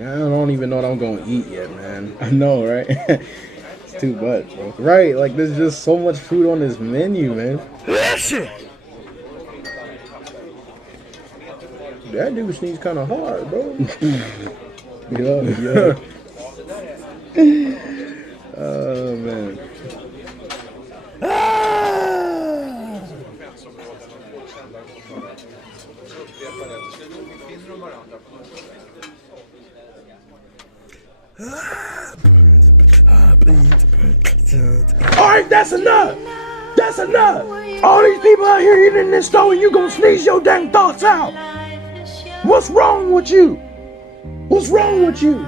I don't even know what I'm gonna eat yet, man. I know, right? It's too much, bro. Right, like there's just so much food on this menu, man. Listen. That dude sneezed kind of hard, bro. Yeah. Oh man. Alright, that's enough! That's enough! All these people out here eating in this store and you gonna sneeze your dang thoughts out! What's wrong with you? What's wrong with you?